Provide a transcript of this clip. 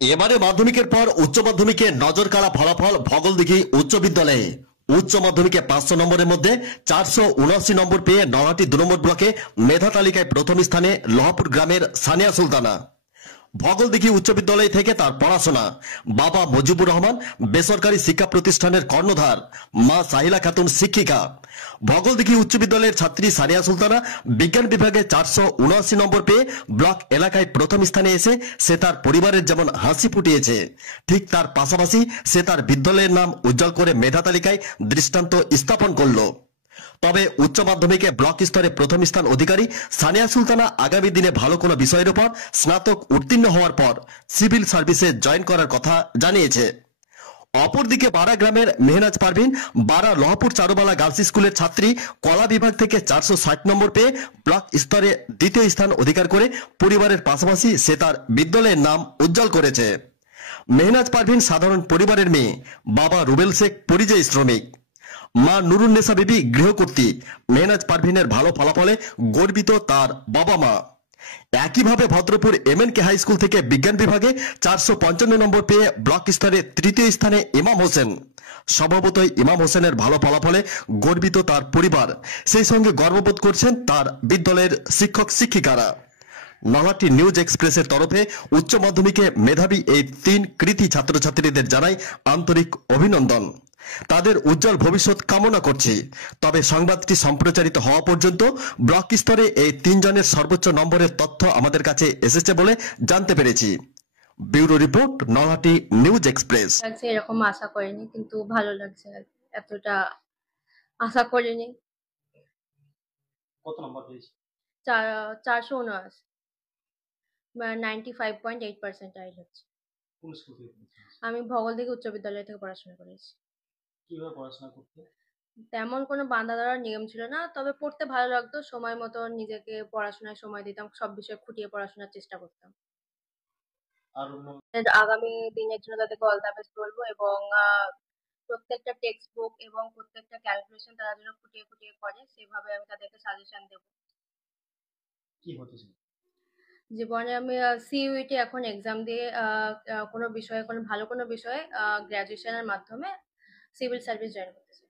এবারে মাধ্যমিকের পর উচ্চ মাধ্যমিকে নজর কাড়া ফলাফল ভগলদিঘি উচ্চ বিদ্যালয়ে। উচ্চ মাধ্যমিকে 500 নম্বরের মধ্যে 479 নম্বর পেয়ে নলহাটি 2 নম্বর ব্লকে মেধা তালিকায় প্রথম স্থানে লোহাপুর গ্রামের সানিয়া সুলতানা। ভগলদিঘি উচ্চ বিদ্যালয় থেকে তার পড়াশোনা। বাবা মুজিবুর রহমান বেসরকারি শিক্ষা প্রতিষ্ঠানের কর্ণধার, মা সাহিলা খাতুন শিক্ষিকা। ভগলদিঘি উচ্চ বিদ্যালয়ের ছাত্রী সানিয়া সুলতানা বিজ্ঞান বিভাগে 479 নম্বর পেয়ে ব্লক এলাকায় প্রথম স্থানে এসে সে তার পরিবারের যেমন হাসি ফুটিয়েছে, ঠিক তার পাশাপাশি সে তার বিদ্যালয়ের নাম উজ্জ্বল করে মেধা তালিকায় দৃষ্টান্ত স্থাপন করলো। তবে উচ্চ মাধ্যমিকে ব্লক স্তরে প্রথম স্থান অধিকারী সানিয়া সুলতানা আগামী দিনে ভালো কোনো বিষয়ের উপর স্নাতক উত্তীর্ণ হওয়ার পর সিভিল সার্ভিসে জয়েন করার কথা জানিয়েছে। অপরদিকে বারা গ্রামের মেহনাজ পারভিন বারা লোহাপুর চারুবালা গার্লস স্কুলের ছাত্রী, কলা বিভাগ থেকে 460 নম্বর পেয়ে ব্লক স্তরে দ্বিতীয় স্থান অধিকার করে পরিবারের পাশাপাশি সে তার বিদ্যালয়ের নাম উজ্জ্বল করেছে। মেহনাজ পারভিন সাধারণ পরিবারের মেয়ে, বাবা রুবেল শেখ পরিযায়ী শ্রমিক, মা নুরুন্নেসা বিবি গৃহকর্ত্রী। মেহনাজ পারভিনের ভালো ফলাফলে গর্বিত তার বাবা মা। একইভাবে ভদ্রপুর MNK হাই স্কুল থেকে বিজ্ঞান বিভাগে 455 নম্বর পেয়ে ব্লক স্তরে তৃতীয় স্থানে ইমাম হোসেন। স্বভাবতই ইমাম হোসেনের ভালো ফলাফলে গর্বিত তার পরিবার, সেই সঙ্গে গর্ববোধ করছেন তার বিদ্যালয়ের শিক্ষক শিক্ষিকারা। নলহাটি নিউজ এক্সপ্রেসের তরফে উচ্চ মাধ্যমিকে মেধাবী এই 3 কৃতী ছাত্রছাত্রীদের জানাই আন্তরিক অভিনন্দন, তাদের উজ্জ্বল ভবিষ্যৎ কামনা করছি। তবে সংবাদটি সম্প্রচারিত হওয়া পর্যন্ত ব্লক স্তরে এই 3 জনের সর্বোচ্চ নম্বরের তথ্য আমাদের কাছে এসেছে বলে জানতে পেরেছি। Bureau report, Nalhati news express. এরকম আশা করিনি, কিন্তু ভালো লাগছে, এতটা আশা করিনি। কত নম্বর পেয়েছি? 479, 95.8% হচ্ছে। কোন স্কুল থেকে পড়েছেন? আমি ভগলদিঘি উচ্চ বিদ্যালয় থেকে পড়াশোনা করেছি। কিভাবে পড়াশোনা করতে? তেমন কোনো বাঁধা ধরার নিয়ম ছিল না, তবে পড়তে ভালো লাগতো। সময় মতো নিজেকে পড়াশোনায় সময় দিতাম, সব বিষয়ে খুঁটিয়ে পড়াশোনার চেষ্টা করতাম। আর আগামী দিনের জন্য তাদেরকে অল দ্য বেস্ট বলবো, এবং প্রত্যেকটা টেক্সট বুক এবং প্রত্যেকটা ক্যালকুলেশন তারা যেন খুঁটিয়ে খুঁটিয়ে করে, সেভাবে আমি তাদেরকে সাজেশন দেবো। কি হতে চাই জীবনে? আমি CUET এখন এক্সাম দিয়ে কোনো বিষয়ে, কোনো ভালো কোনো বিষয়ে গ্র্যাজুয়েশনের মাধ্যমে সিভিল সার্ভিস জয়েন করতে চাই।